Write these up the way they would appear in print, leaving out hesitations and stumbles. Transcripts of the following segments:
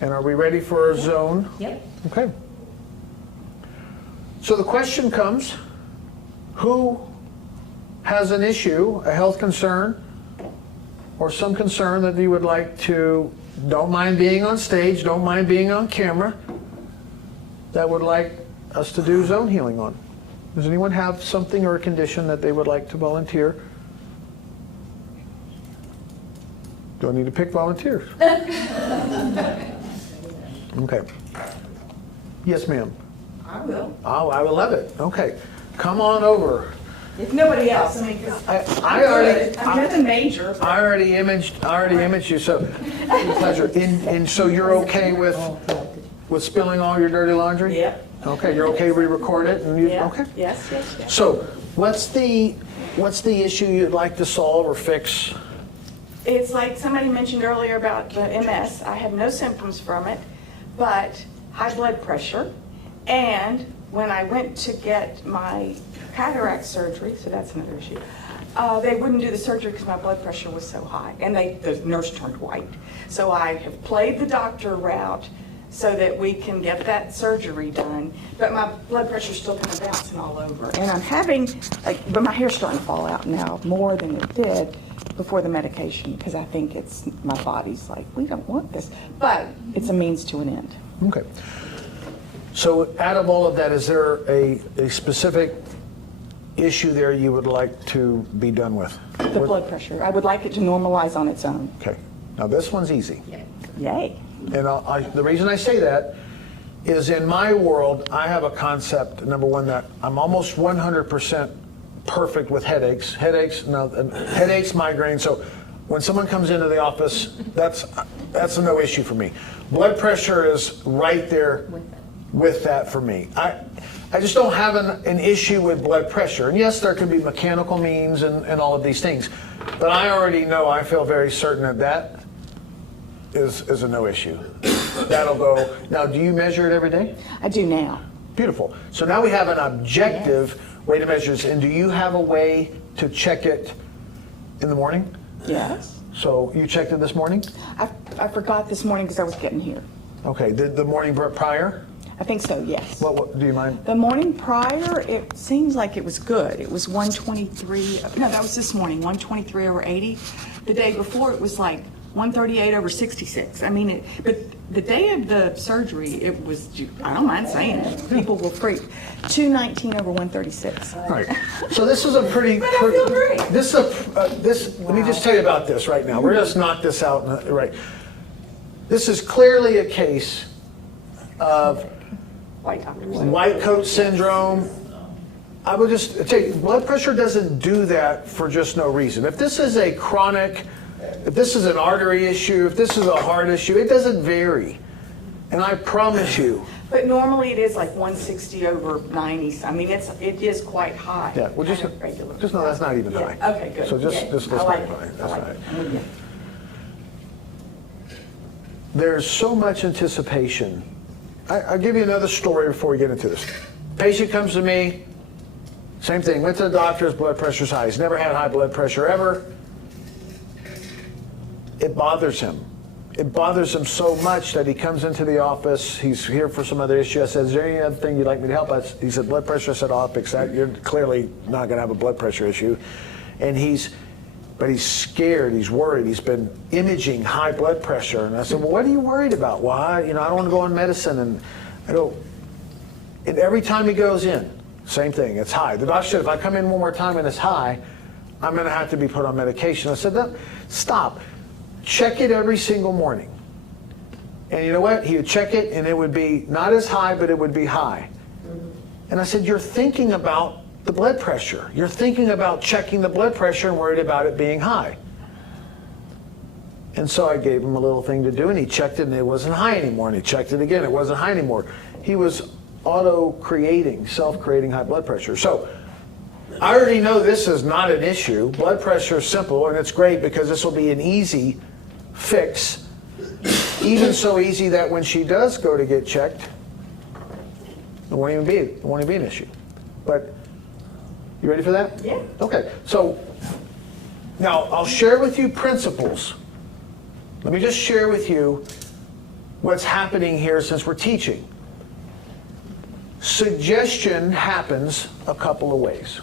And are we ready for a zone? Yep. Okay. So the question comes, who has an issue, a health concern, or some concern that you would like to, don't mind being on stage, don't mind being on camera, that would like us to do zone healing on? Does anyone have something or a condition that they would like to volunteer? Do I need to pick volunteers? Okay. Yes, ma'am. I will. Oh, I will love it. Okay. Come on over. If nobody else, I mean, 'cause I'm nothing major. I already imaged you, so pleasure. And so you're okay with spilling all your dirty laundry? Yeah. Okay, you're okay we record it and you Yeah. okay? Yes, yes, yes. So what's the issue you'd like to solve or fix? It's like somebody mentioned earlier about the MS. I have no symptoms from it, but high blood pressure. And when I went to get my cataract surgery, so that's another issue, they wouldn't do the surgery because my blood pressure was so high. And the nurse turned white. So I have played the doctor route so that we can get that surgery done. But my blood pressure's still kind of bouncing all over. And I'm having, but my hair's starting to fall out now more than it did before the medication, because I think it's, my body's like, we don't want this. But it's a means to an end. Okay. So out of all of that, is there a specific issue there you would like to be done with? The blood pressure. I would like it to normalize on its own. Okay. Now this one's easy. Yay. And the reason I say that is in my world, I have a concept, number one, that I'm almost 100% perfect with headaches, migraines. So when someone comes into the office, that's a no issue for me. Blood pressure is right there with that for me. I just don't have an issue with blood pressure. And yes, there can be mechanical means and all of these things. But I already know, I feel very certain that is a no issue. That'll go. Now, do you measure it every day? I do now. Beautiful. So now we have an objective way to measure this. And do you have a way to check it in the morning? Yes. So you checked it this morning? I forgot this morning because I was getting here. Okay. The morning prior? I think so, yes. What do you mind? The morning prior, it seems like it was good. It was 123, no, that was this morning, 123 over 80. The day before, it was like 138 over 66. I mean, but the day of the surgery, it was, I don't mind saying it, people will freak. 219 over 136. All right. So this is a pretty. But I feel great. Let me just tell you about this right now. We're just knock this out. Right. This is clearly a case of white coat syndrome. I would just tell you, blood pressure doesn't do that for just no reason. If this is a chronic, if this is an artery issue, if this is a heart issue, it doesn't vary. And I promise you. But normally it is like 160 over 90. I mean, it is quite high. Yeah, well, just know that's not even high. Okay, good. So just let's not high. That's all right. There's so much anticipation. I'll give you another story before we get into this. Patient comes to me, same thing, went to the doctor's, blood pressure's high. He's never had high blood pressure ever. It bothers him. It bothers him so much that he comes into the office. He's here for some other issue. I said, is there any other thing you'd like me to help? He said, blood pressure. I said, I'll fix that. You're clearly not going to have a blood pressure issue. And he's scared, he's worried, he's been imaging high blood pressure. And I said, well, what are you worried about? Why? I don't want to go on medicine. And and every time he goes in, same thing, it's high. The doctor said, if I come in one more time and it's high, I'm going to have to be put on medication. I said, no, stop. Check it every single morning. And you know what? He would check it and it would be not as high, but it would be high. And I said, you're thinking about the blood pressure. You're thinking about checking the blood pressure and worried about it being high. And so I gave him a little thing to do, and he checked it, and it wasn't high anymore. And he checked it again, it wasn't high anymore. He was auto-creating, self-creating high blood pressure. So I already know this is not an issue. Blood pressure is simple, and it's great because this will be an easy fix. Even so easy that when she does go to get checked, it won't even be an issue. But you ready for that? Yeah. Okay. So now I'll share with you principles. Let me just share with you what's happening here since we're teaching. Suggestion happens a couple of ways.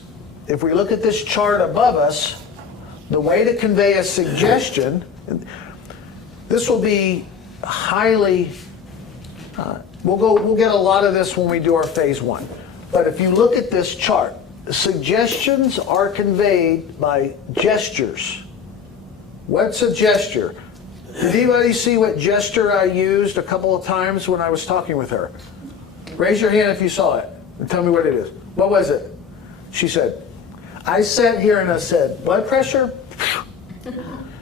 If we look at this chart above us, the way to convey a suggestion, this will be highly, we'll get a lot of this when we do our phase 1. But if you look at this chart, suggestions are conveyed by gestures. What's a gesture? Did anybody see what gesture I used a couple of times when I was talking with her? Raise your hand if you saw it and tell me what it is. What was it? She said, I sat here and I said, blood pressure?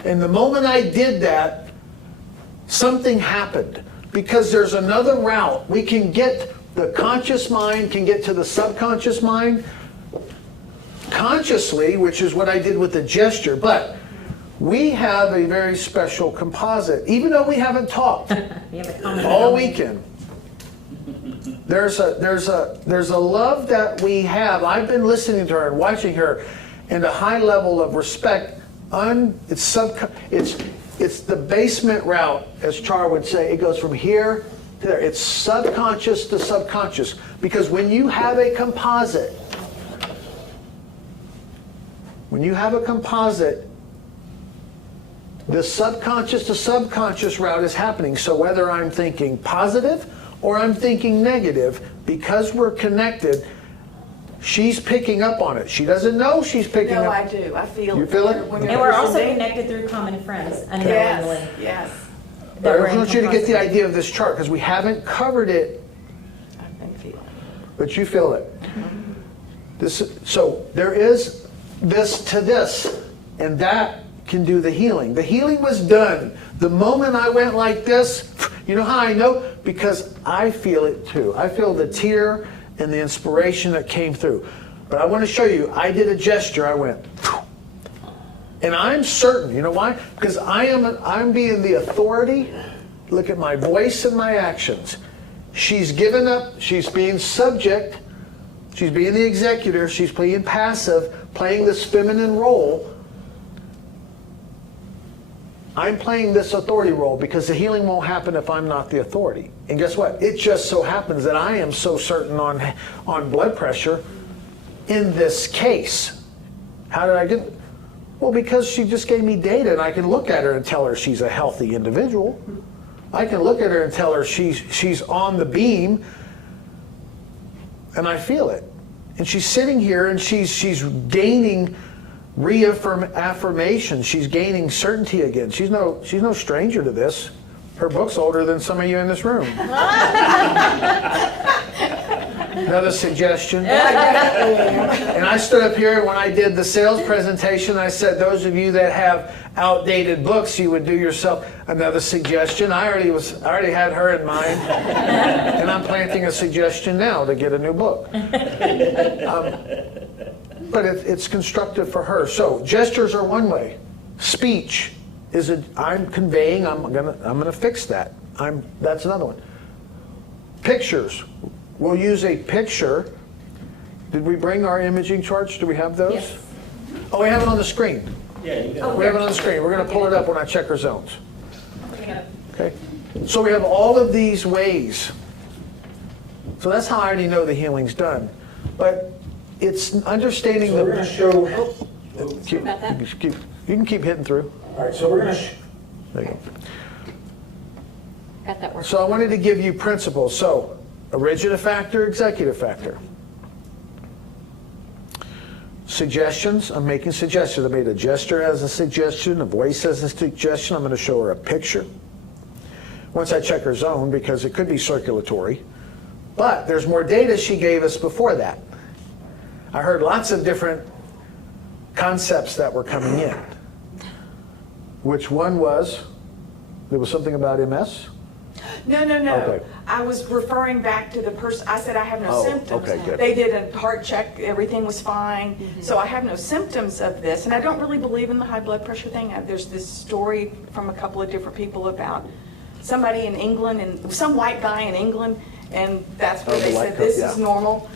And the moment I did that, something happened. Because there's another route. We can get, the conscious mind can get to the subconscious mind consciously, which is what I did with the gesture. But we have a very special composite, even though we haven't talked all weekend. There's a love that we have. I've been listening to her and watching her, and a high level of respect. It's the basement route, as Char would say. It goes from here to there. It's subconscious to subconscious. Because when you have a composite, the subconscious to subconscious route is happening. So whether I'm thinking positive or I'm thinking negative, because we're connected, she's picking up on it. She doesn't know she's picking up. No, I do. I feel it. You feel it? When And you're we're also listening. connected through common friends, unknowingly. Yes, yes. that we're I in want you to get the composite. idea of this chart, because we haven't covered it, I've been feeling it. but you feel it. So there is this to this, and that can do the healing. The healing was done. The moment I went like this, you know how I know? Because I feel it too. I feel the tear and the inspiration that came through. But I want to show you, I did a gesture, I went, and I'm certain, you know why? Because I'm being the authority. Look at my voice and my actions. She's given up, she's being subject, she's being the executor, she's being passive, playing this feminine role. I'm playing this authority role because the healing won't happen if I'm not the authority. And guess what? It just so happens that I am so certain on blood pressure in this case. How did I get it? Well, because she just gave me data, and I can look at her and tell her she's a healthy individual. I can look at her and tell her she's on the beam, and I feel it. And she's sitting here and she's gaining affirmation. She's gaining certainty again. She's no stranger to this. Her book's older than some of you in this room. Another suggestion. And I stood up here when I did the sales presentation. I said, those of you that have outdated books, you would do yourself another suggestion. I already had her in mind, and I'm planting a suggestion now to get a new book. But it's constructive for her. So gestures are one way. Speech is I'm conveying. I'm gonna fix that. That's another one. Pictures. We'll use a picture. Did we bring our imaging charts? Do we have those? Yes. Oh, we have it on the screen. Yeah, you got We have it on the screen. We're going to pull it up when I check our zones. Okay. So we have all of these ways. So that's how I already know the healing's done. But it's understanding So we're going to show. You can keep hitting through. All right, so we're going to. There you go. Got that work. So I wanted to give you principles. So, originative factor, executive factor. Suggestions, I'm making suggestions. I made a gesture as a suggestion, a voice as a suggestion. I'm going to show her a picture. Once I check her zone, because it could be circulatory. But there's more data she gave us before that. I heard lots of different concepts that were coming in. Which one was, there was something about MS? No. Okay. I was referring back to the person, I said I have no Oh, symptoms. okay, good. They did a heart check, everything was fine, so I have no symptoms of this. And I don't really believe in the high blood pressure thing. There's this story from a couple of different people about somebody in England, and some white guy in England, and that's where Oh, the they white said coat, this yeah. is normal,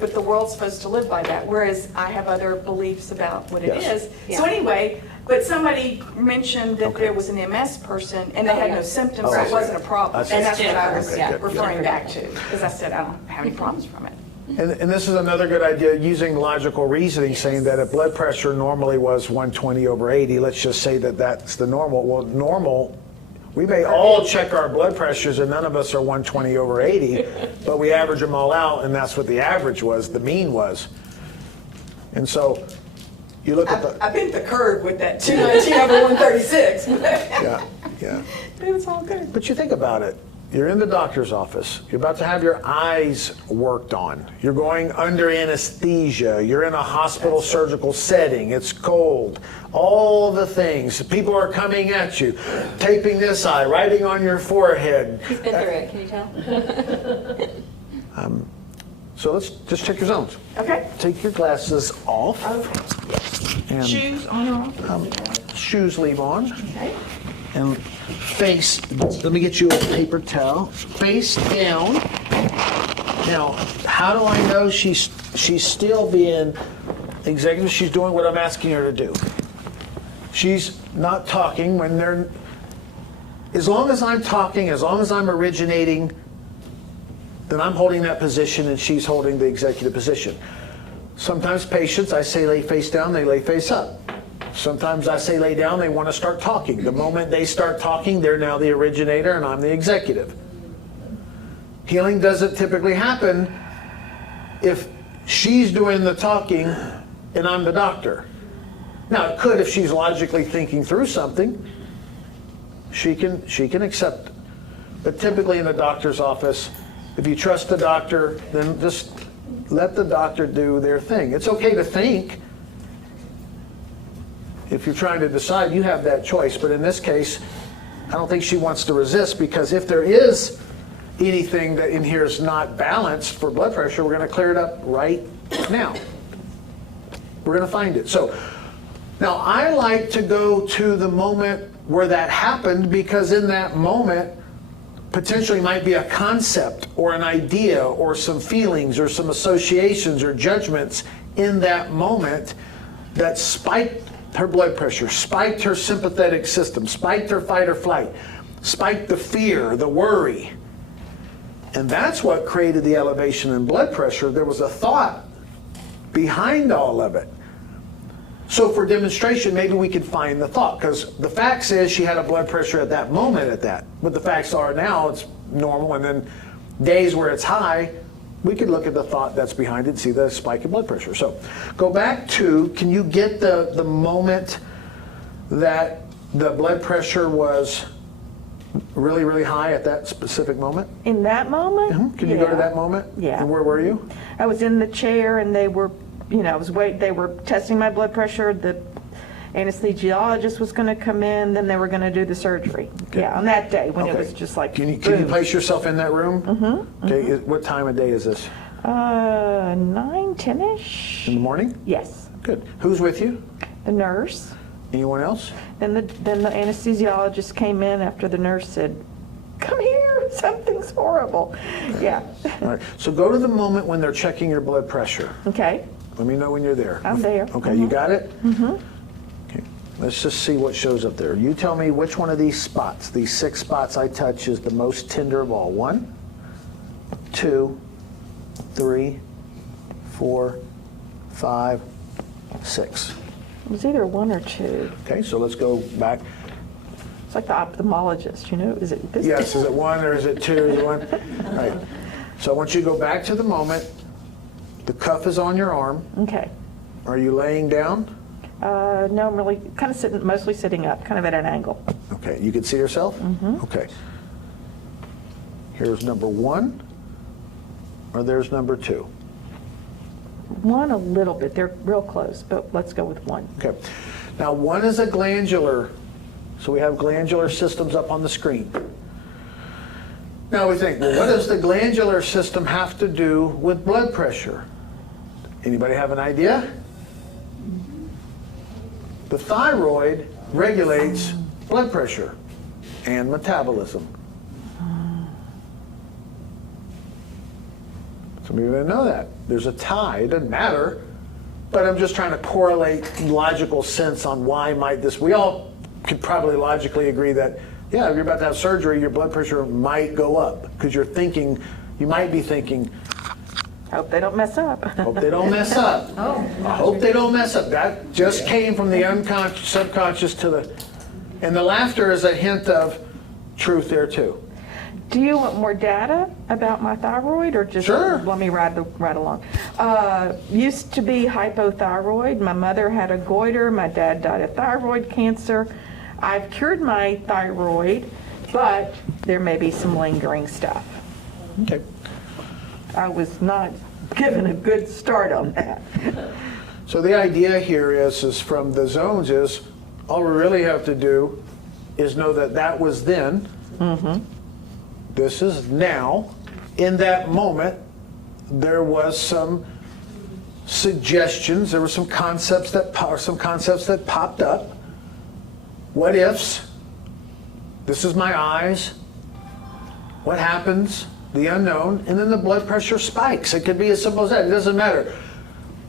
but the world's supposed to live by that, whereas I have other beliefs about what it Yes. is. So anyway, But somebody mentioned that Okay. there was an MS person and they had no symptoms, so I it see. wasn't a problem. I see. And that's what I was Okay, good. referring back to, because I said I don't have any problems from it. And this is another good idea, using logical reasoning, saying that if blood pressure normally was 120/80, let's just say that that's the normal. Well, normal, we may all check our blood pressures and none of us are 120/80, but we average them all out and that's what the average was, the mean was. And so you look at the, I bent the curve with that 219/136. yeah. It was all good. But you think about it. You're in the doctor's office. You're about to have your eyes worked on. You're going under anesthesia. You're in a hospital surgical setting. It's cold. All the things. People are coming at you, taping this eye, writing on your forehead. He's been through it, can you tell? So let's just check your zones. Okay. Take your glasses off. And Shoes on or off? shoes leave on. Okay. And face, let me get you a paper towel. Face down. Now, how do I know she's still being executive? She's doing what I'm asking her to do. She's not talking when they're, as long as I'm talking, as long as I'm originating, then I'm holding that position and she's holding the executive position. Sometimes patients, I say lay face down, they lay face up. Sometimes I say lay down, they want to start talking. The moment they start talking, they're now the originator and I'm the executive. Healing doesn't typically happen if she's doing the talking and I'm the doctor. Now it could if she's logically thinking through something. She can accept it. But typically in the doctor's office, if you trust the doctor, then just let the doctor do their thing. It's okay to think. If you're trying to decide, you have that choice. But in this case, I don't think she wants to resist, because if there is anything that in here is not balanced for blood pressure, we're going to clear it up right now. We're going to find it. So now I like to go to the moment where that happened, because in that moment potentially might be a concept or an idea or some feelings or some associations or judgments in that moment that spiked her blood pressure, spiked her sympathetic system, spiked her fight or flight, spiked the fear, the worry. And that's what created the elevation in blood pressure. There was a thought behind all of it. So for demonstration, maybe we could find the thought, because the facts is she had a blood pressure at that moment at that. But the facts are now it's normal, and then days where it's high, we could look at the thought that's behind it and see the spike in blood pressure. So go back to, can you get the moment that the blood pressure was really, really high at that specific moment? In that moment? Can you go to that moment? Yeah. And where were you? I was in the chair and they were, they were testing my blood pressure. The anesthesiologist was going to come in, then they were going to do the surgery. Okay. Yeah, on that day when it Okay. was just like, Can you boom. place yourself in that room? Mm-hmm. Okay. What time of day is this? 9, 10-ish? In the morning? Yes. Good. Who's with you? The nurse. Anyone else? Then the anesthesiologist came in after the nurse said, "Come here, something's horrible." Yeah. All right. So go to the moment when they're checking your blood pressure. Okay. Let me know when you're there. I'm there. Okay, you got it? Mm-hmm. Okay. Let's just see what shows up there. You tell me which one of these spots, these 6 spots I touch, is the most tender of all. 1, 2, 3, 4, 5, 6. It was either 1 or 2. Okay, so let's go back. It's like the ophthalmologist, Is it this? Yes, is it 1 or is it 2? Is it 1? All right. So I want you to go back to the moment. The cuff is on your arm. Okay. Are you laying down? No, I'm really kind of mostly sitting up, kind of at an angle. Okay, you can see yourself? Mm-hmm. Okay. Here's number 1, or there's number 2. 1 a little bit. They're real close, but let's go with 1. Okay. Now 1 is a glandular, so we have glandular systems up on the screen. Now we think, well, what does the glandular system have to do with blood pressure? Anybody have an idea? The thyroid regulates blood pressure and metabolism. Some of you didn't know that. There's a tie. It doesn't matter But I'm just trying to correlate logical sense on why might this, we all could probably logically agree that, yeah, if you're about to have surgery, your blood pressure might go up because you're thinking, you might be thinking, Hope they don't mess up. hope they don't mess up. Oh. I hope they don't mess up. That just came from the unconscious, subconscious to the, and the laughter is a hint of truth there too. Do you want more data about my thyroid, or just Sure. let me ride along? Used to be hypothyroid. My mother had a goiter. My dad died of thyroid cancer. I've cured my thyroid, but there may be some lingering stuff. Okay. I was not given a good start on that. So the idea here is from the zones is, all we really have to do is know that that was then, this is now. In that moment, there was some suggestions, there were some concepts that popped up. What ifs? This is my eyes. What happens? The unknown, and then the blood pressure spikes. It could be as simple as that. It doesn't matter.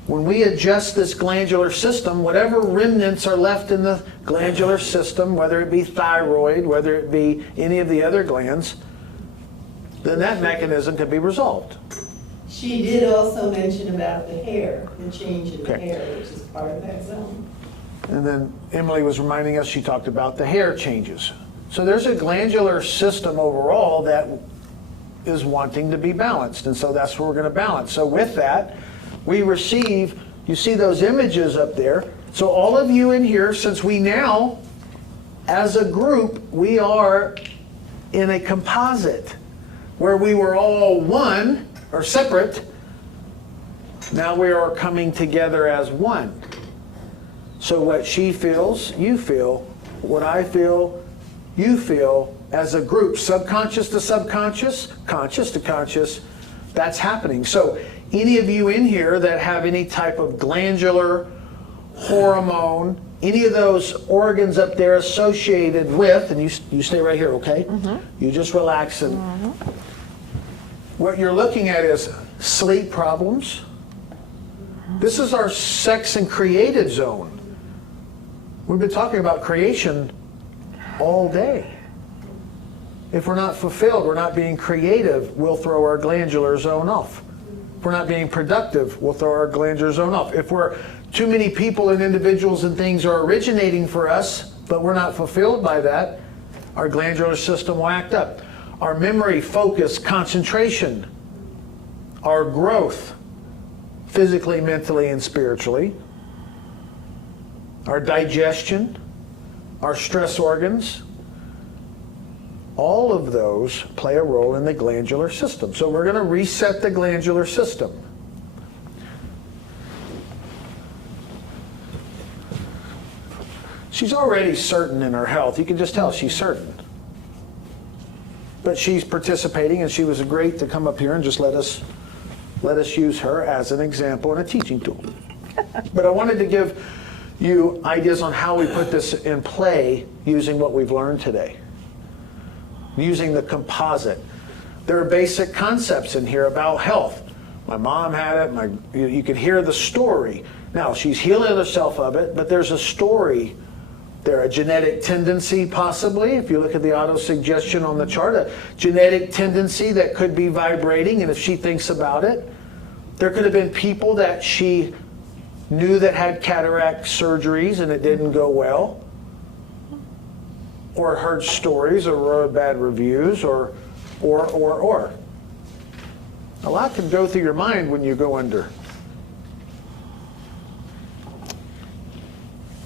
When we adjust this glandular system, whatever remnants are left in the glandular system, whether it be thyroid, whether it be any of the other glands, then that mechanism can be resolved. She did also mention about the hair, the change in the Okay. hair, which is part of that zone. And then Emily was reminding us, she talked about the hair changes. So there's a glandular system overall that is wanting to be balanced, and so that's what we're going to balance. So with that, we receive, you see those images up there. So all of you in here, since we now, as a group, we are in a composite where we were all one or separate, now we are coming together as one. So what she feels, you feel. What I feel, you feel. As a group, subconscious to subconscious, conscious to conscious, that's happening. So any of you in here that have any type of glandular, hormone, any of those organs up there associated with, and you stay right here, okay? You just relax. And what you're looking at is sleep problems. This is our sex and created zone. We've been talking about creation all day. If we're not fulfilled, we're not being creative, we'll throw our glandular zone off. If we're not being productive, we'll throw our glandular zone off. If we're too many people and individuals and things are originating for us, but we're not fulfilled by that, our glandular system will act up. Our memory, focus, concentration, our growth, physically, mentally, and spiritually, our digestion, our stress organs, all of those play a role in the glandular system. So we're going to reset the glandular system. She's already certain in her health. You can just tell she's certain. But she's participating, and she was great to come up here and just let us use her as an example and a teaching tool. But I wanted to give you ideas on how we put this in play using what we've learned today. Using the composite. There are basic concepts in here about health. My mom had it, you can hear the story. Now, she's healing herself of it, but there's a story there, a genetic tendency possibly, if you look at the autosuggestion on the chart, a genetic tendency that could be vibrating, and if she thinks about it, there could have been people that she knew that had cataract surgeries and it didn't go well, or heard stories or wrote bad reviews, or. A lot can go through your mind when you go under.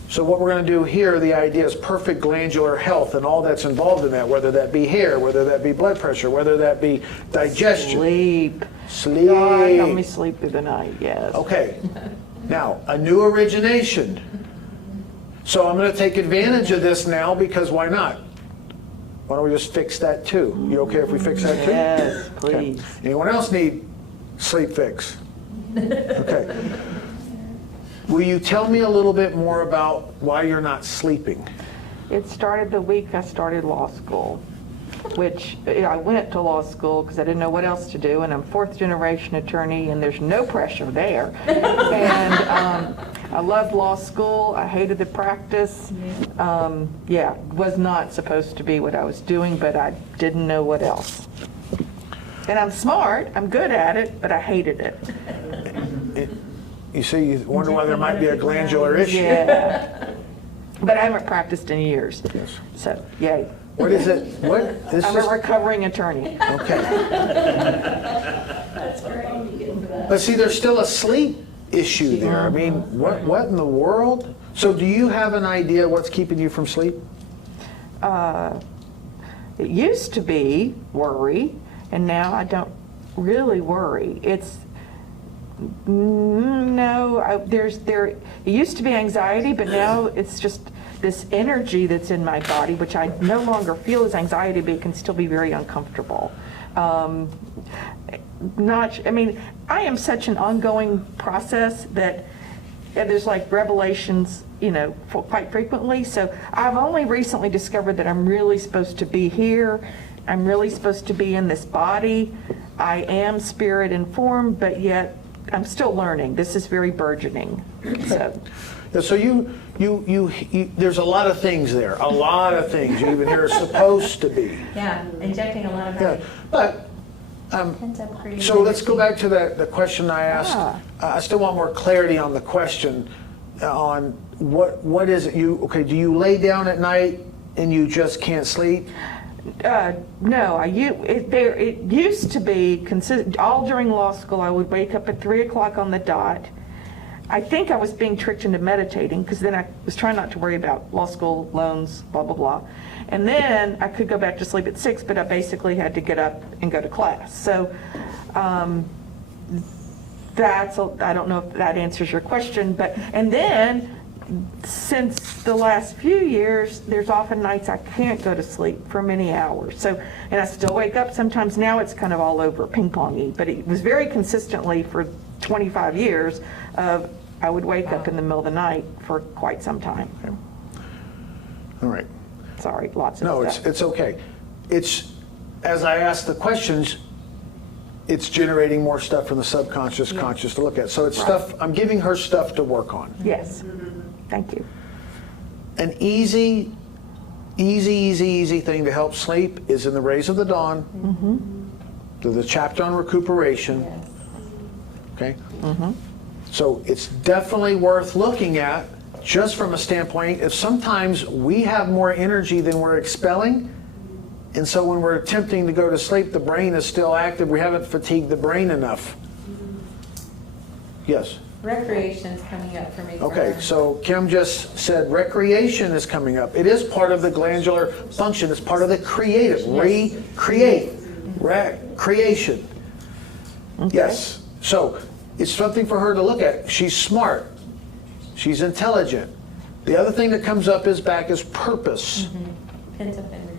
So what we're going to do here, the idea is perfect glandular health and all that's involved in that, whether that be hair, whether that be blood pressure, whether that be digestion. Sleep. Sleep. God, help me sleep through the night, yes. Okay. Now, a new origination. So I'm going to take advantage of this now because why not? Why don't we just fix that too? You okay if we fix that too? Yes, please. Okay. Anyone else need sleep fix? Okay. Will you tell me a little bit more about why you're not sleeping? It started the week I started law school. which I went to law school because I didn't know what else to do, and I'm fourth generation attorney, and there's no pressure there. And I loved law school. I hated the practice. Was not supposed to be what I was doing, but I didn't know what else. And I'm smart, I'm good at it, but I hated it. You see, you wonder why there might be a glandular issue. Yeah. But I haven't practiced in years. Yes. So, yay. What is it? What? This I'm is a recovering attorney. okay. That's great. But see, there's still a sleep issue there. I mean, what in the world? So, do you have an idea what's keeping you from sleep? It used to be worry, and now I don't really worry. It's it used to be anxiety, but now it's just this energy that's in my body, which I no longer feel as anxiety, but it can still be very uncomfortable. I am such an ongoing process that there's like revelations, quite frequently. So I've only recently discovered that I'm really supposed to be here. I'm really supposed to be in this body. I am spirit informed, but yet I'm still learning. This is very burgeoning. So, Yeah, so you there's a lot of things there. A lot of things. You even hear supposed to be. Yeah, injecting a lot of Yeah, but. pent-up creativity. So let's go back to the question I asked. I still want more clarity on the question on what is it do you lay down at night and you just can't sleep? No, it used to be consistent. All during law school, I would wake up at 3 o'clock on the dot. I think I was being tricked into meditating because then I was trying not to worry about law school, loans, blah, blah, blah. And then I could go back to sleep at 6, but I basically had to get up and go to class. So I don't know if that answers your question, and then since the last few years, there's often nights I can't go to sleep for many hours. So, and I still wake up sometimes. Now it's kind of all over, ping-pongy, but it was very consistently for 25 years of I would wake up in the middle of the night for quite some time. All right. Sorry, lots of No, stuff. it's okay. It's, as I ask the questions, it's generating more stuff from the subconscious, conscious to look at. So it's stuff, I'm giving her stuff to work on. Yes, thank you. An easy thing to help sleep is in the Rays of the Dawn, the chapter on recuperation. Yes. Okay? So it's definitely worth looking at just from a standpoint if sometimes we have more energy than we're expelling, and so when we're attempting to go to sleep, the brain is still active. We haven't fatigued the brain enough. Yes? Recreation's coming up for me. Okay, so Kim just said recreation is coming up. It is part of the glandular function. It's part of the creative. Creation. Okay. Yes. So it's something for her to look at. She's smart. She's intelligent. The other thing that comes up is purpose. Pent-up energy.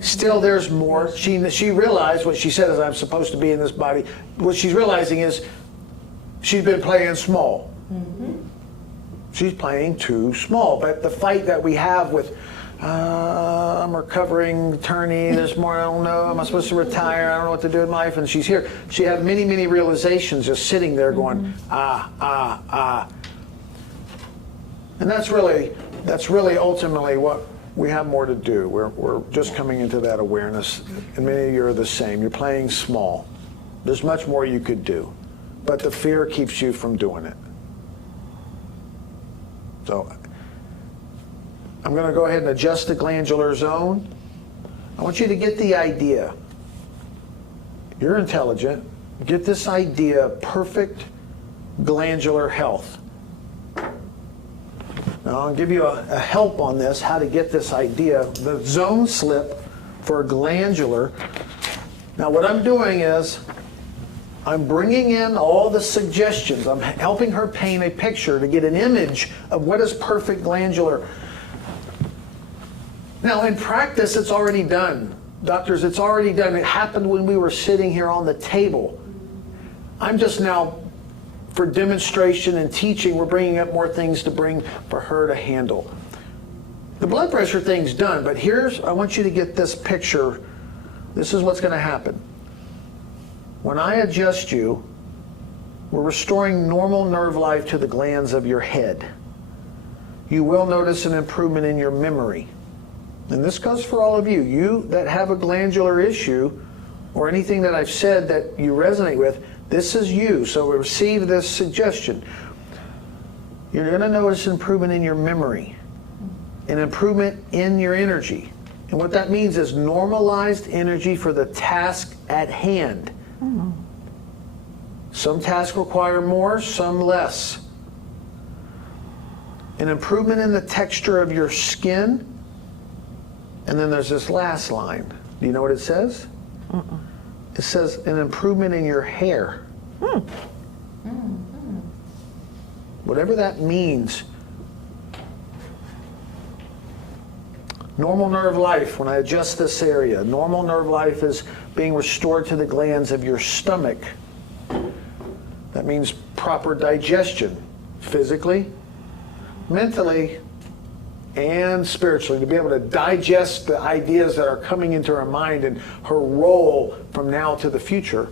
Still, there's more. She realized what she said is, I'm supposed to be in this body. What she's realizing is she's been playing small. She's playing too small. But the fight that we have with, I'm a recovering attorney, there's more, I don't know, am I supposed to retire, I don't know what to do in life, and she's here. She had many, many realizations just sitting there going, And that's really ultimately what we have more to do. We're just coming into that awareness, and many of you are the same. You're playing small. There's much more you could do, but the fear keeps you from doing it. So I'm going to go ahead and adjust the glandular zone. I want you to get the idea. You're intelligent. Get this idea of perfect glandular health. Now, I'll give you a help on this, how to get this idea. The zone slip for glandular. Now, what I'm doing is I'm bringing in all the suggestions. I'm helping her paint a picture to get an image of what is perfect glandular. Now, in practice, it's already done. Doctors, it's already done. It happened when we were sitting here on the table. I'm just now, for demonstration and teaching, we're bringing up more things to bring for her to handle. The blood pressure thing's done, but I want you to get this picture This is what's going to happen. When I adjust you, we're restoring normal nerve life to the glands of your head. You will notice an improvement in your memory. And this goes for all of you. You that have a glandular issue or anything that I've said that you resonate with, this is you. So receive this suggestion. You're going to notice improvement in your memory, an improvement in your energy. And what that means is normalized energy for the task at hand. Some tasks require more, some less. An improvement in the texture of your skin. And then there's this last line. Do you know what it says? It says an improvement in your hair. Whatever that means. Normal nerve life, when I adjust this area, normal nerve life is being restored to the glands of your stomach. That means proper digestion, physically, mentally, and spiritually, to be able to digest the ideas that are coming into her mind and her role from now to the future.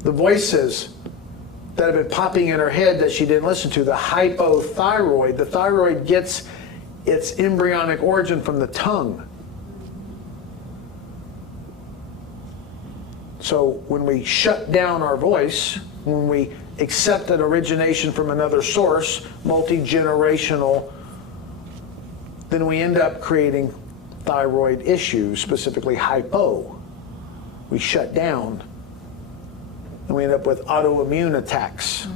The voices that have been popping in her head that she didn't listen to, the hypothyroid. The thyroid gets its embryonic origin from the tongue. So when we shut down our voice, when we accept an origination from another source, multi-generational, then we end up creating thyroid issues, specifically hypo. We shut down, and we end up with autoimmune attacks.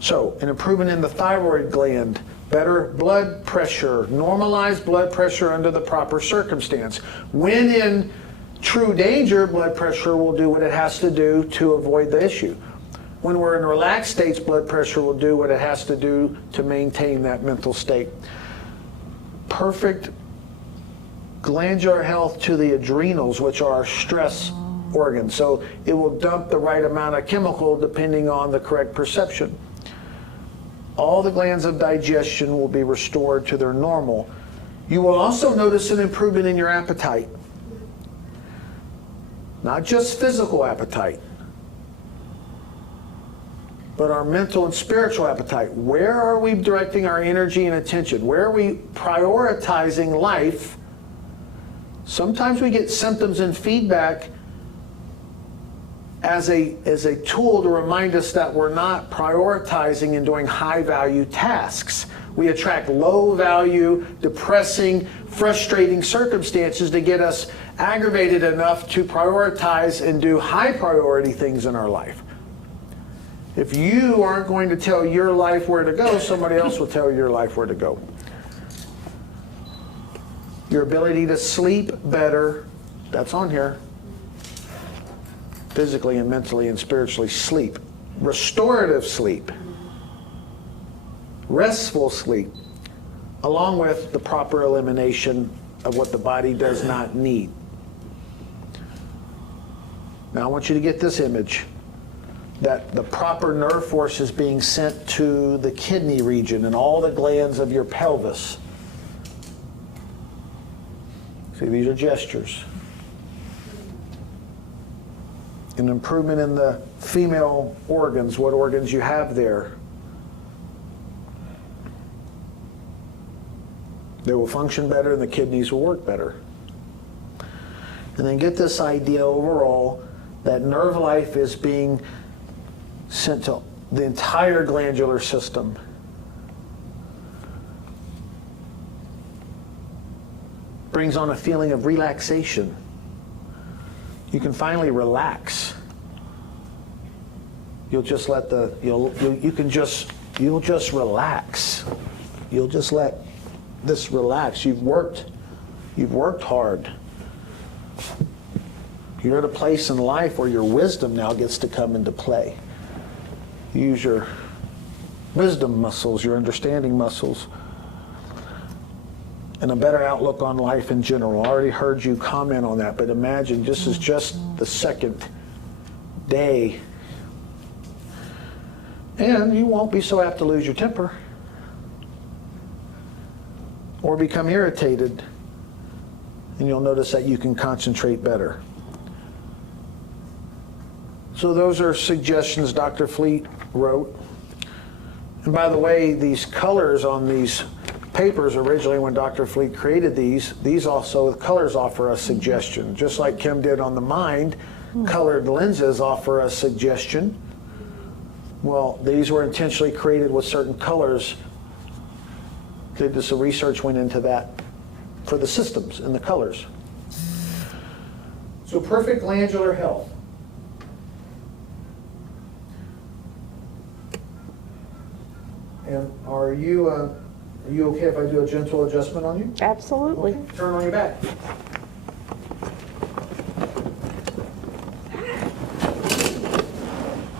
So an improvement in the thyroid gland, better blood pressure, normalized blood pressure under the proper circumstance. When in true danger, blood pressure will do what it has to do to avoid the issue. When we're in relaxed states, blood pressure will do what it has to do to maintain that mental state. Perfect glandular health to the adrenals, which are our stress organs. So it will dump the right amount of chemical depending on the correct perception. All the glands of digestion will be restored to their normal. You will also notice an improvement in your appetite. Not just physical appetite, but our mental and spiritual appetite. Where are we directing our energy and attention? Where are we prioritizing life? Sometimes we get symptoms and feedback as a tool to remind us that we're not prioritizing and doing high-value tasks. We attract low-value, depressing, frustrating circumstances to get us aggravated enough to prioritize and do high-priority things in our life. If you aren't going to tell your life where to go, somebody else will tell your life where to go. Your ability to sleep better, that's on here. Physically and mentally and spiritually, sleep. Restorative sleep. Restful sleep. Along with the proper elimination of what the body does not need. Now I want you to get this image. That the proper nerve force is being sent to the kidney region and all the glands of your pelvis. See, these are gestures. An improvement in the female organs, what organs you have there. They will function better and the kidneys will work better. And then get this idea overall that nerve life is being sent to the entire glandular system. Brings on a feeling of relaxation. You can finally relax. You'll just let the you'll just relax. You'll just let this relax. You've worked hard. You're at a place in life where your wisdom now gets to come into play. Use your wisdom muscles, your understanding muscles, and a better outlook on life in general. I already heard you comment on that, but imagine this is just the second day. And you won't be so apt to lose your temper or become irritated and you'll notice that you can concentrate better. So those are suggestions Dr. Fleet wrote. And by the way, these colors on these papers originally, when Dr. Fleet created these also, the colors offer a suggestion. Just like Kim did on the mind, colored lenses offer a suggestion. Well, these were intentionally created with certain colors. Some research went into that for the systems and the colors. So perfect glandular health. And are you okay if I do a gentle adjustment on you? Absolutely. Okay, turn on your back.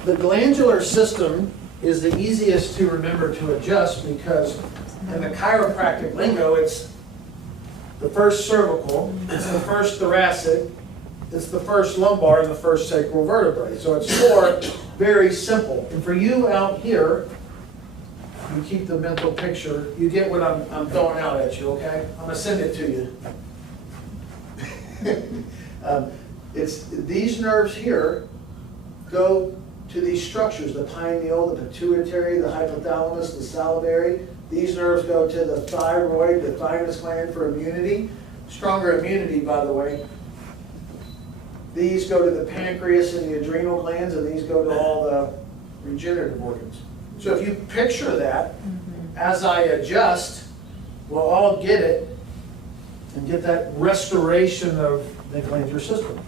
The glandular system is the easiest to remember to adjust because in the chiropractic lingo, it's the first cervical, it's the first thoracic, it's the first lumbar, and the first sacral vertebrae. So it's four very simple. And for you out here, you keep the mental picture. You get what I'm throwing out at you, okay? I'm going to send it to you. It's these nerves here go to these structures, the pineal, the pituitary, the hypothalamus, the salivary. These nerves go to the thyroid, the thymus gland for immunity. Stronger immunity, by the way. These go to the pancreas and the adrenal glands, and these go to all the regenerative organs. So if you picture that, as I adjust, we'll all get it and get that restoration of the glandular system.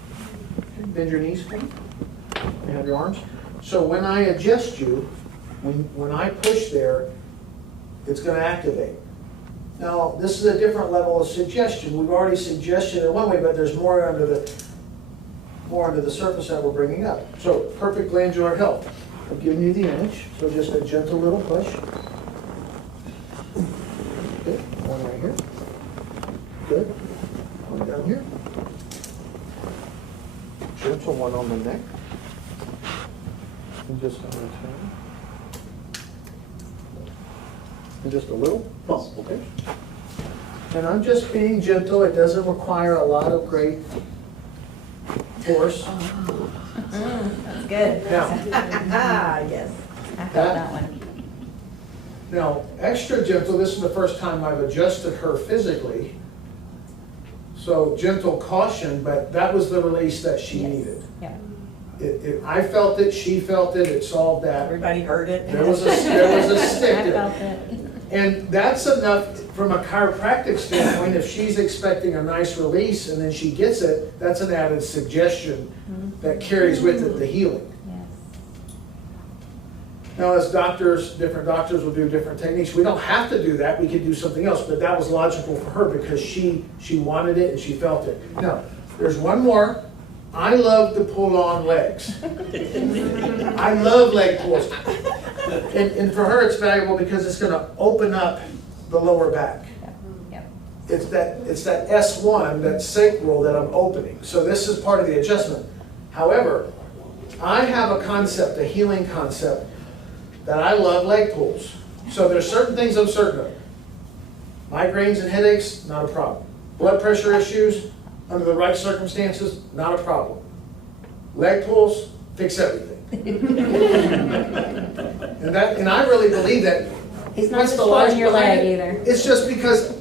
Bend your knees, please. You have your arms. So when I adjust you, when I push there, it's going to activate. Now, this is a different level of suggestion. We've already suggested it one way, but there's more under the surface that we're bringing up. So perfect glandular health. I've given you the image, so just a gentle little push. Good. One right here. Good. One down here. Gentle one on the neck. And just on the tail. And just a little bump, okay? And I'm just being gentle. It doesn't require a lot of great force. That's good. Now, Yes. I felt that one. Now, extra gentle, this is the first time I've adjusted her physically. So gentle caution, but that was the release that she Yes. needed. Yeah. I felt it, she felt it, it solved that. Everybody heard it. There was a stick I there. felt it. And that's enough from a chiropractic standpoint. If she's expecting a nice release and then she gets it, that's an added suggestion that carries with it the healing. Yes. Now, as doctors, different doctors will do different techniques. We don't have to do that. We could do something else, but that was logical for her because she wanted it and she felt it. Now, there's one more. I love to pull on legs. I love leg pulls. And for her, it's valuable because it's going to open up the lower back. Yep. It's that S1, that sacral that I'm opening. So this is part of the adjustment. However, I have a concept, a healing concept, that I love leg pulls. So there's certain things I'm certain of. Migraines and headaches, not a problem. Blood pressure issues, under the right circumstances, not a problem. Leg pulls, fix everything. and I really believe that. He's not What's just the pulling logic your behind leg it? either. It's just because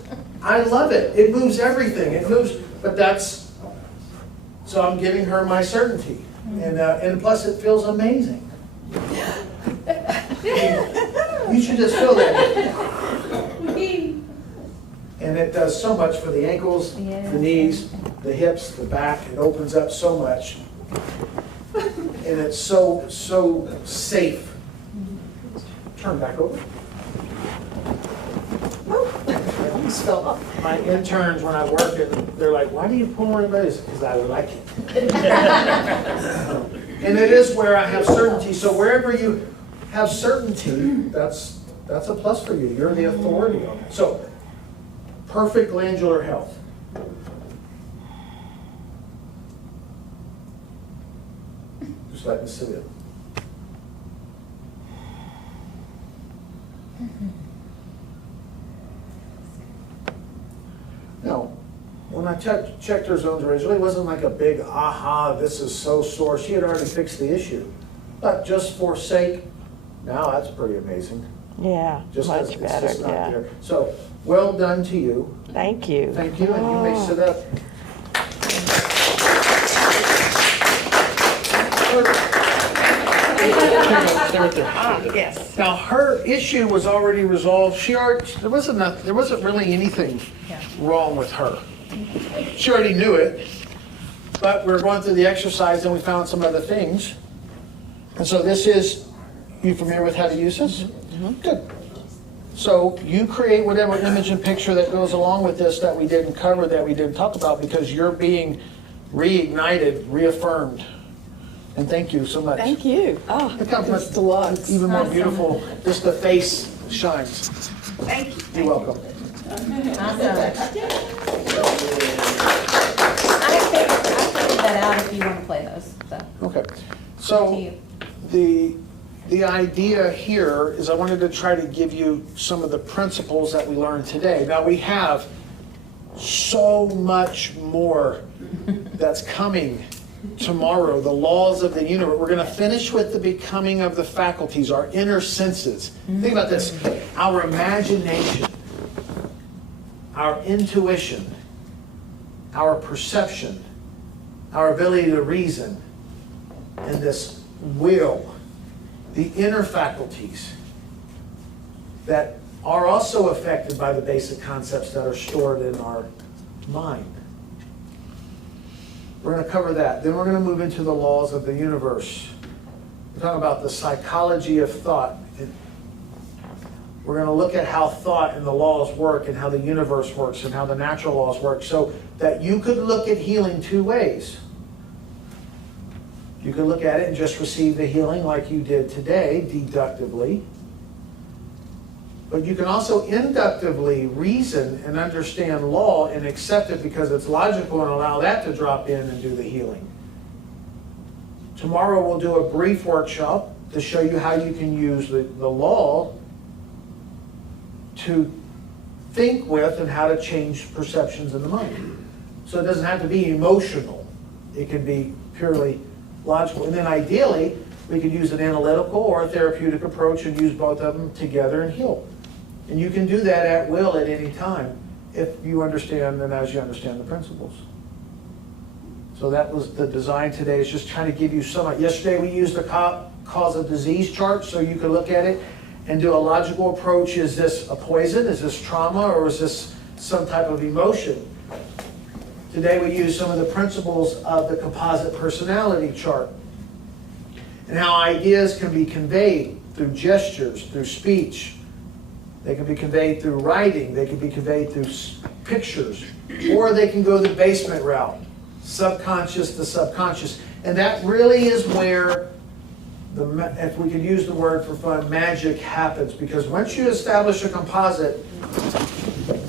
I love it. It moves everything. It moves, but that's, so I'm giving her my certainty. And plus it feels amazing. You should just feel that. And it does so much for the ankles, Yeah. the knees, the hips, the back. It opens up so much. And it's so safe. Turn back over. My interns, when I work, and they're like, why do you pull on everybody? Because I like it. And it is where I have certainty. So wherever you have certainty, that's a plus for you. You're the authority on it. So perfect glandular health. Just let me sit in. Now, when I checked her zones originally. It wasn't like a big, aha, this is so sore. She had already fixed the issue. But just for sake, now that's pretty amazing. Yeah, Just 'cause much it's better, just not yeah. there. So, well done to you. Thank you. Thank you, and you may Oh. sit up. Yes. Now, her issue was already resolved. There wasn't really anything wrong with her. She already knew it, but we were going through the exercise and we found some other things. And so you familiar with how to use this? Good. So you create whatever image and picture that goes along with this that we didn't cover, that we didn't talk about, because you're being reignited, reaffirmed. And thank you so much. Thank you. Oh, Look how much deluxe. even more beautiful, just the face shines. Thank you. You're welcome. Awesome. I figured that out if you want to play those, so. Okay. To So you. the idea here is I wanted to try to give you some of the principles that we learned today. Now, we have so much more that's coming tomorrow, the laws of the universe. We're going to finish with the becoming of the faculties, our inner senses. Think about this. Our imagination, our intuition, our perception, our ability to reason, and this will, the inner faculties that are also affected by the basic concepts that are stored in our mind. We're going to cover that. Then we're going to move into the laws of the universe. We're talking about the psychology of thought. We're going to look at how thought and the laws work and how the universe works and how the natural laws work, so that you could look at healing two ways. You could look at it and just receive the healing like you did today, deductively. But you can also inductively reason and understand law and accept it because it's logical and allow that to drop in and do the healing. Tomorrow we'll do a brief workshop to show you how you can use the law to think with and how to change perceptions in the mind. So it doesn't have to be emotional. It can be purely logical. And then ideally, we could use an analytical or a therapeutic approach and use both of them together and heal. And you can do that at will at any time if you understand and as you understand the principles. So that was the design today, is just trying to give you some. Yesterday we used the cause of disease chart so you could look at it and do a logical approach. Is this a poison? Is this trauma? Or is this some type of emotion? Today we use some of the principles of the composite personality chart and how ideas can be conveyed through gestures, through speech. They can be conveyed through writing. They can be conveyed through pictures. Or they can go the basement route, subconscious to subconscious. And that really is where, if we could use the word for fun, magic happens. Because once you establish a composite,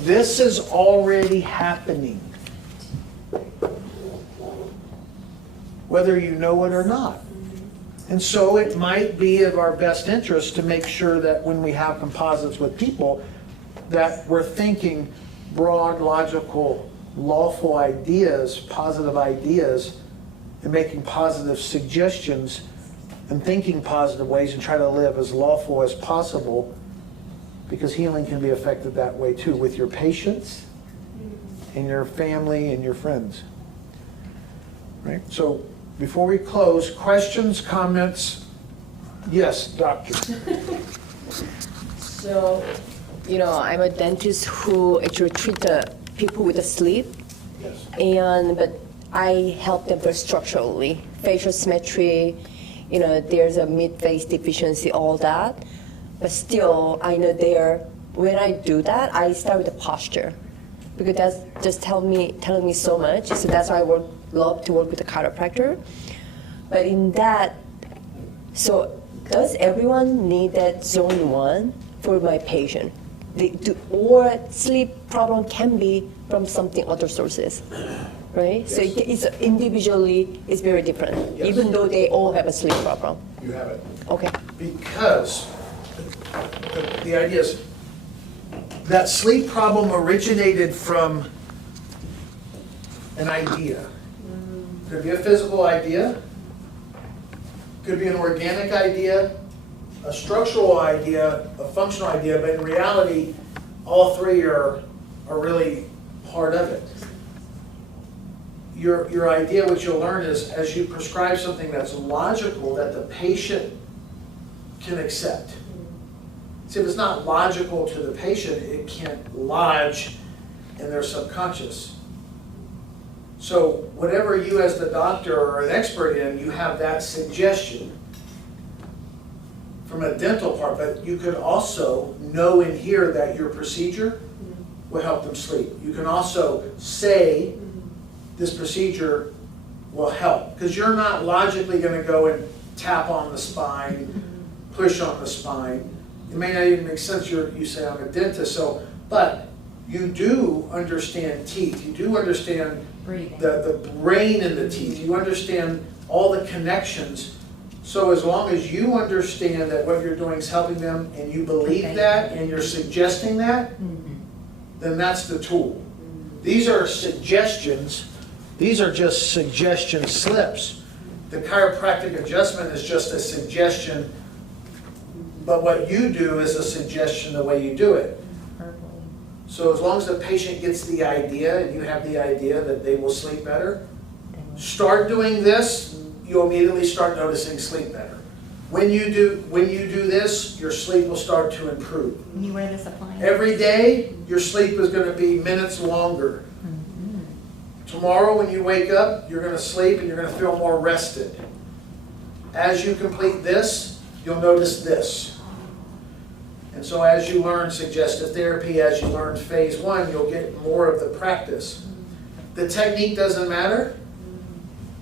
this is already happening, whether you know it or not. And so it might be of our best interest to make sure that when we have composites with people, that we're thinking broad, logical, lawful ideas, positive ideas, and making positive suggestions and thinking positive ways and try to live as lawful as possible, because healing can be affected that way too, with your patients and your family and your friends. Right? So before we close, questions, comments? Yes, doctor. So, I'm a dentist who actually treat the people with the sleep, Yes. but I help them very structurally, facial symmetry, there's a mid-face deficiency, all that. But still, I know when I do that, I start with the posture, because that's just telling me so much. So that's why I love to work with a chiropractor. But in that, so does everyone need that zone 1 for my patient? Or sleep problem can be from something other sources, right? Yes. So it's individually, it's very different, Yes. even though they all have a sleep problem. You have it. Okay. Because the idea is that sleep problem originated from an idea. Could be a physical idea, could be an organic idea, a structural idea, a functional idea, but in reality, all three are really part of it. Your idea, what you'll learn is, as you prescribe something that's logical, that the patient can accept. See, if it's not logical to the patient, it can't lodge in their subconscious. So whatever you as the doctor are an expert in, you have that suggestion from a dental part, but you could also know and hear that your procedure will help them sleep. You can also say this procedure will help, because you're not logically going to go and tap on the spine, push on the spine. It may not even make sense. You say, I'm a dentist, so, but you do understand teeth. You do understand Breathing. the brain in the teeth. You understand all the connections. So as long as you understand that what you're doing is helping them, and you believe that, and you're suggesting that, then that's the tool. These are suggestions. These are just suggestion slips. The chiropractic adjustment is just a suggestion, but what you do is a suggestion the way you do it. So as long as the patient gets the idea, and you have the idea that they will sleep better, start doing this, you'll immediately start noticing sleep better. When you do this, your sleep will start to improve. When you wear this appliance. Every day, your sleep is going to be minutes longer. Tomorrow when you wake up, you're going to sleep and you're going to feel more rested. As you complete this, you'll notice this. And so as you learn suggestive therapy, as you learn phase 1, you'll get more of the practice. The technique doesn't matter.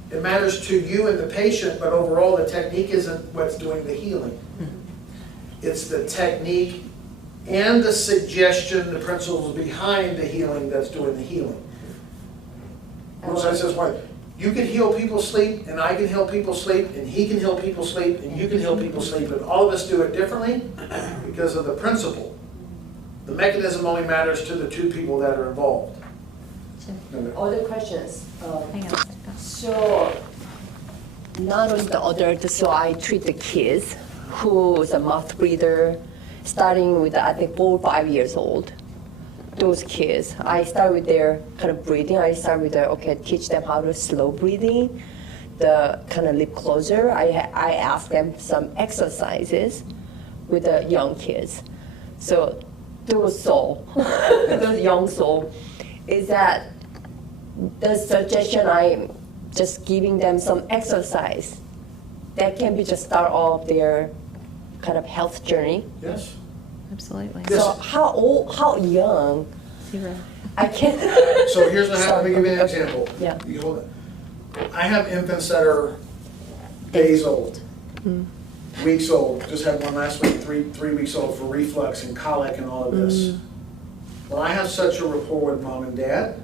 It matters to you and the patient, but overall the technique isn't what's doing the healing. It's the technique and the suggestion, the principles behind the healing that's doing the healing. One side says, why? You can heal people's sleep, and I can heal people's sleep, and he can heal people's sleep, and you can heal people's sleep, and all of us do it differently because of the principle. The mechanism only matters to the two people that are involved. Other questions? Hang on a second. So, not only the adults, so I treat the kids who is a mouth breather, starting with, I think, 4 or 5 years old. Those kids, I start with their kind of breathing. I start with teach them how to slow breathing, the kind of lip closure. I ask them some exercises with the young kids. So those young soul, is that the suggestion I'm just giving them some exercise that can be just start off their kind of health journey. Yes? Absolutely. Yes. So how young? 0. I can't. So here's what happened. Let me give you an example. Yeah. You hold it. I have infants that are days old, weeks old. Just had one last week, three weeks old, for reflux and colic and all of this. Well, I have such a rapport with mom and dad,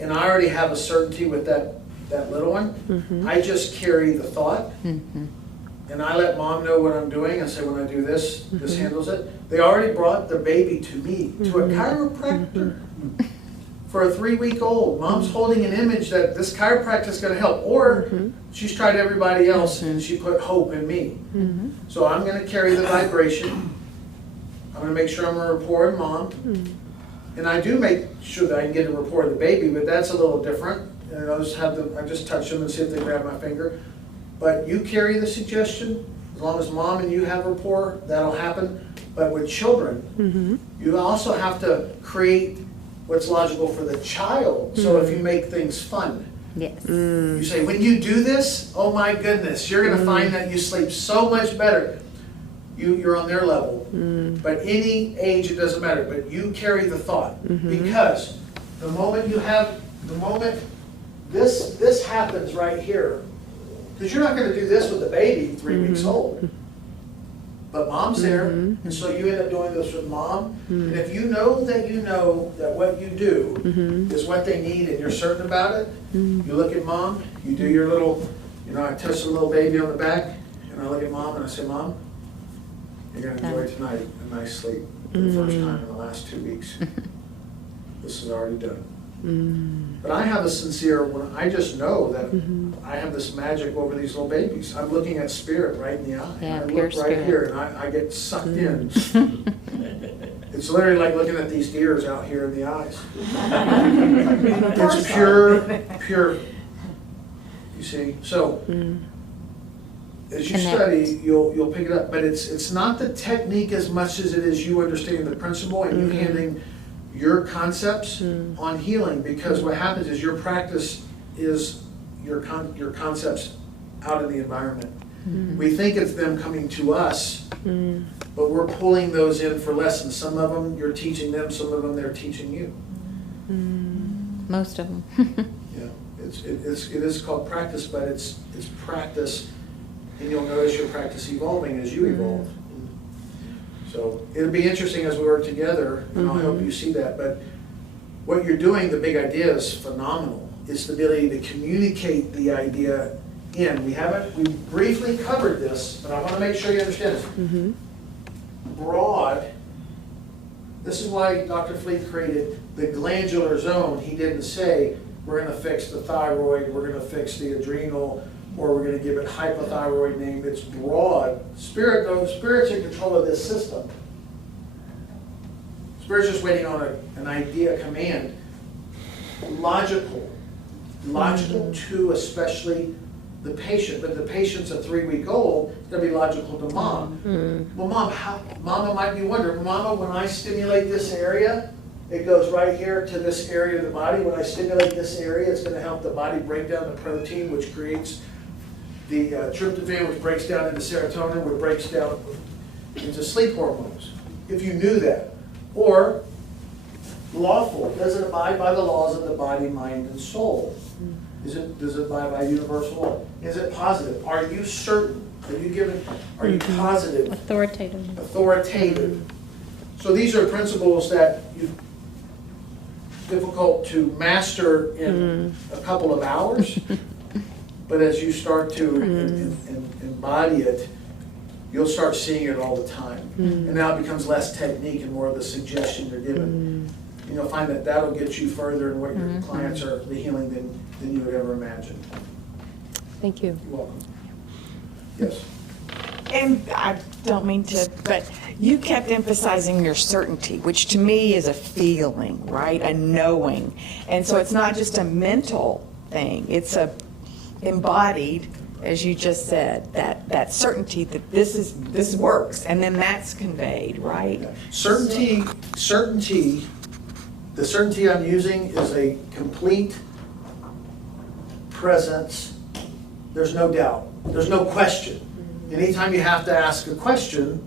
and I already have a certainty with that little one. I just carry the thought. And I let mom know what I'm doing. I say, when I do this, this handles it. They already brought the baby to me, to a chiropractor. For a 3-week-old, mom's holding an image that this chiropractor is going to help. Or she's tried everybody else and she put hope in me. So I'm going to carry the vibration. I'm going to make sure I'm a rapport with mom. And I do make sure that I can get a rapport with the baby, but that's a little different. And I just touch them and see if they grab my finger. But you carry the suggestion, as long as mom and you have rapport, that'll happen. But with children, you also have to create what's logical for the child. So if you make things fun, Yes. you say, when you do this, oh my goodness, you're going to find that you sleep so much better. You're on their level. But any age, it doesn't matter. But you carry the thought. Because the moment this happens right here, because you're not going to do this with a baby 3 weeks old. But mom's there, and so you end up doing this with mom. And if you know that what you do is what they need and you're certain about it, you look at mom, you do your little, I touch the little baby on the back, and I look at mom and I say, Mom, you're going to enjoy tonight a nice sleep for the first time in the last 2 weeks. This is already done. But I have a sincere, when I just know that I have this magic over these little babies. I'm looking at spirit right in the eye. Yeah, I pure look right spirit. here and I get sucked in. It's literally like looking at these deers out here in the eyes. It's pure, you see? So, as you Connect. study, you'll pick it up. But it's not the technique as much as it is you understanding the principle and you handling your concepts on healing, because what happens is your practice is your concepts out in the environment. We think it's them coming to us, but we're pulling those in for lessons. Some of them you're teaching them, some of them they're teaching you. Most of them. Yeah, it is called practice, but it's practice, and you'll notice your practice evolving as you evolve. So it'll be interesting as we work together, and I'll help you see that. But what you're doing, the big idea is phenomenal. It's the ability to communicate the idea in. We briefly covered this, but I want to make sure you understand this. Broad, this is why Dr. Fleet created the glandular zone. He didn't say, we're going to fix the thyroid, we're going to fix the adrenal, or we're going to give it hypothyroid name. It's broad. Spirit's in control of this system. Spirit's just waiting on an idea, a command. Logical to especially the patient, but the patient's a 3-week-old, it's going to be logical to mom. Well, Mama might be wondering, Mama, when I stimulate this area, it goes right here to this area of the body. When I stimulate this area, it's going to help the body break down the protein, which creates the tryptophan, which breaks down into serotonin, which breaks down into sleep hormones. If you knew that. Or, lawful, does it abide by the laws of the body, mind, and soul? Does it abide by universal law? Is it positive? Are you certain? Are you positive? Authoritative. So these are principles that difficult to master in a couple of hours. But as you start to embody it, you'll start seeing it all the time. And now it becomes less technique and more of the suggestion you're given. And you'll find that that'll get you further in what your clients are the healing than you would ever imagine. Thank you. You're welcome. Yes. And I don't mean to, but you kept emphasizing your certainty, which to me is a feeling, right? A knowing. And so it's not just a mental thing, it's a embodied, as you just said, that certainty that this works, and then that's conveyed, right? Certainty, the certainty I'm using is a complete presence. There's no doubt. There's no question. Anytime you have to ask a question,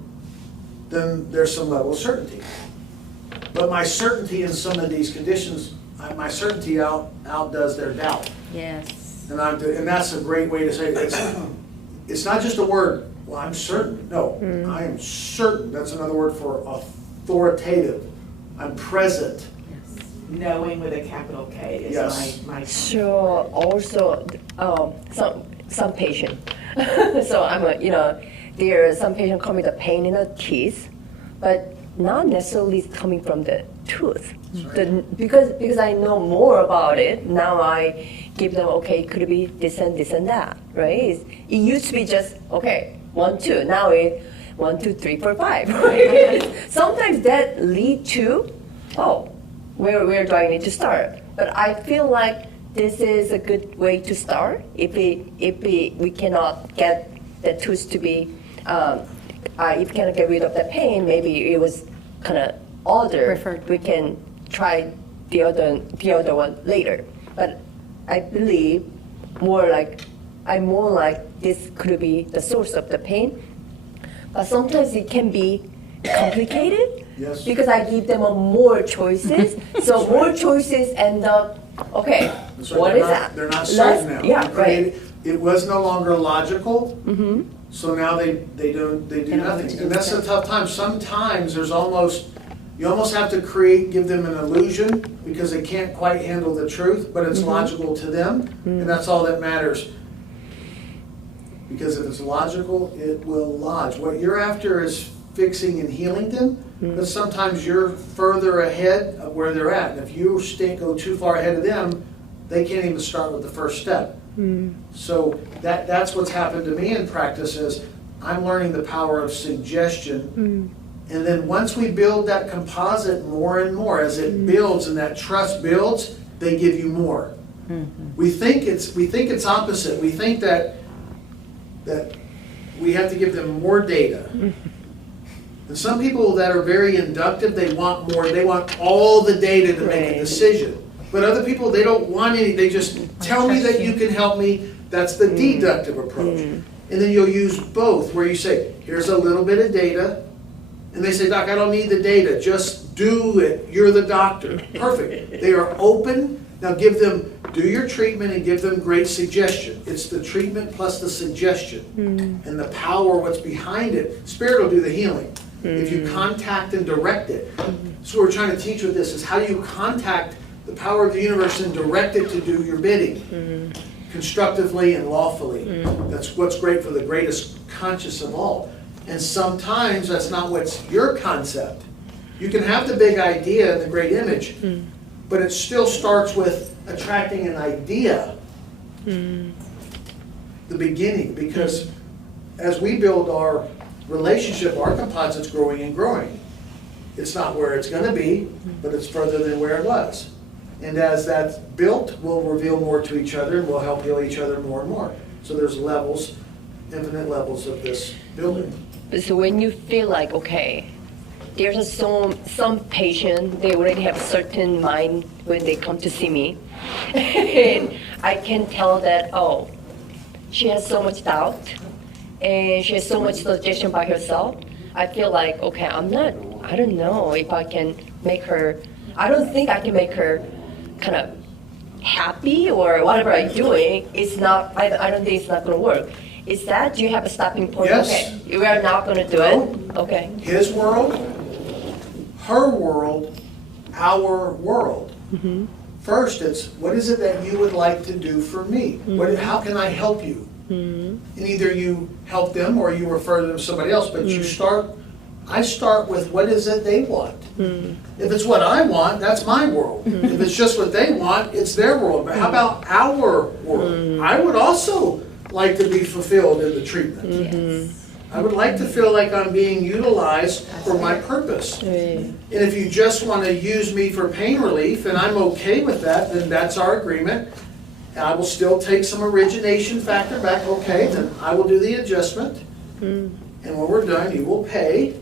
then there's some level of certainty. But my certainty in some of these conditions, my certainty outdoes their doubt. Yes. And that's a great way to say it. It's not just a word, well, I'm certain. No, I am certain. That's another word for authoritative. I'm present. Knowing with a capital K is Yes. my Sure. Also, some patient. So there are some patient come with a pain in the teeth, but not necessarily coming from the tooth. Because I know more about it, now I give them, okay, it could be this and that, right? It used to be just, okay, 1, 2. Now it's 1, 2, 3, 4, 5, right? Sometimes that lead to, where do I need to start? But I feel like this is a good way to start. If we cannot get the tooth to be, if we cannot get rid of the pain, maybe it was kind of older. Referred. We can try the other one later. But I believe more like this could be the source of the pain. But sometimes it can be complicated. Yes. Because I give them more choices. So more choices end up, okay, That's right. what is that? They're not certain now. Yeah, right. It was no longer logical, so now they do know what nothing. to do And that's with a tough time. Sometimes you almost have to give them an illusion because they can't quite handle the truth, but it's logical to them, and that's all that matters. Because if it's logical, it will lodge. What you're after is fixing and healing them, but sometimes you're further ahead of where they're at. And if you go too far ahead of them, they can't even start with the first step. So that's what's happened to me in practice is I'm learning the power of suggestion. And then once we build that composite more and more, as it builds and that trust builds, they give you more. We think it's opposite. We think that we have to give them more data. And some people that are very inductive, they want more. They want all the data to make a decision. But other people, they don't want any. They just tell me that you can help me. That's the deductive approach. And then you'll use both, where you say, here's a little bit of data. And they say, Doc, I don't need the data. Just do it. You're the doctor. Perfect. They are open. Now do your treatment and give them great suggestion. It's the treatment plus the suggestion. And the power, what's behind it. Spirit will do the healing. If you contact and direct it. So what we're trying to teach with this is how do you contact the power of the universe and direct it to do your bidding. Constructively and lawfully. That's what's great for the greatest conscious of all. And sometimes that's not what's your concept. You can have the big idea and the great image, but it still starts with attracting an idea. The beginning, because as we build our relationship, our composite's growing and growing. It's not where it's going to be, but it's further than where it was. And as that's built, we'll reveal more to each other and we'll help heal each other more and more. So there's levels, infinite levels of this building. So when you feel like, okay, there's some patient, they already have a certain mind when they come to see me. And I can tell that, oh, she has so much doubt and she has so much suggestion by herself. I feel like, okay, I don't know if I can make her, I don't think I can make her kind of happy or whatever I'm doing. It's not, I don't think it's not going to work. Is that, do you have a stopping point? Yes. Okay, we are not going to do it? Okay. His world, her world, our world. First, it's what is it that you would like to do for me? How can I help you? And either you help them or you refer them to somebody else, but I start with what is it they want. If it's what I want, that's my world. If it's just what they want, it's their world. But how about our world? I would also like to be fulfilled in the treatment. I would like to feel like I'm being utilized for my purpose. And if you just want to use me for pain relief, and I'm okay with that, then that's our agreement. And I will still take some origination factor back. Okay, then I will do the adjustment. And when we're done, you will pay.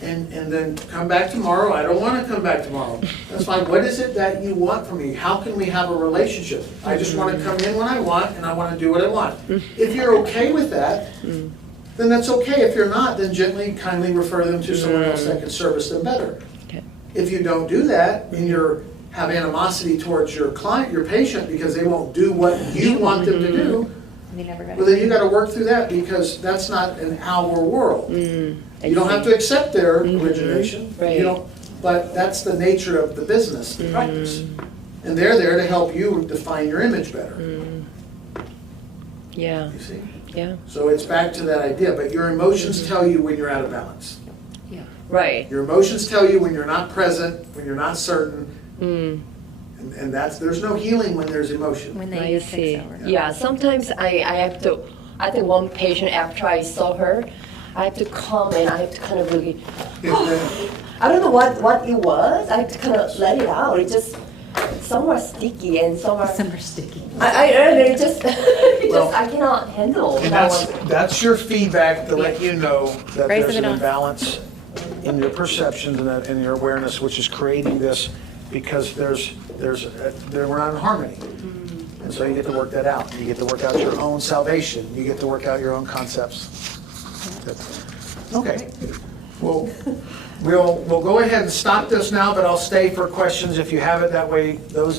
And then come back tomorrow. I don't want to come back tomorrow. That's fine. What is it that you want from me? How can we have a relationship? I just want to come in when I want, and I want to do what I want. If you're okay with that, then that's okay. If you're not, then gently, kindly refer them to someone else that can service them better. Okay. If you don't do that, and you have animosity towards your client, your patient, because they won't do what you want them to do, well, then you got to work through that, because that's not in our world. You don't have to accept their origination. You don't, but that's the nature of the business, the practice. And they're there to help you define your image better. Yeah. You see? Yeah. So it's back to that idea, but your emotions tell you when you're out of balance. Right. Your emotions tell you when you're not present, when you're not certain. And there's no healing when there's emotion. When I they see. take over. Yeah, sometimes I have to, I think one patient after I saw her, I have to come and I have to kind of really, I don't know what it was, I have to kind of let it out. It just, some are sticky and some are, Some are sticky. I just, Well, I cannot handle And that one. that's your feedback to let you know that Raise there's it an on. imbalance in your perceptions and in your awareness, which is creating this, because we're not in harmony. And so you get to work that out. You get to work out your own salvation. You get to work out your own concepts. Okay. Well, we'll go ahead and stop this now, but I'll stay for questions if you have it. That way, those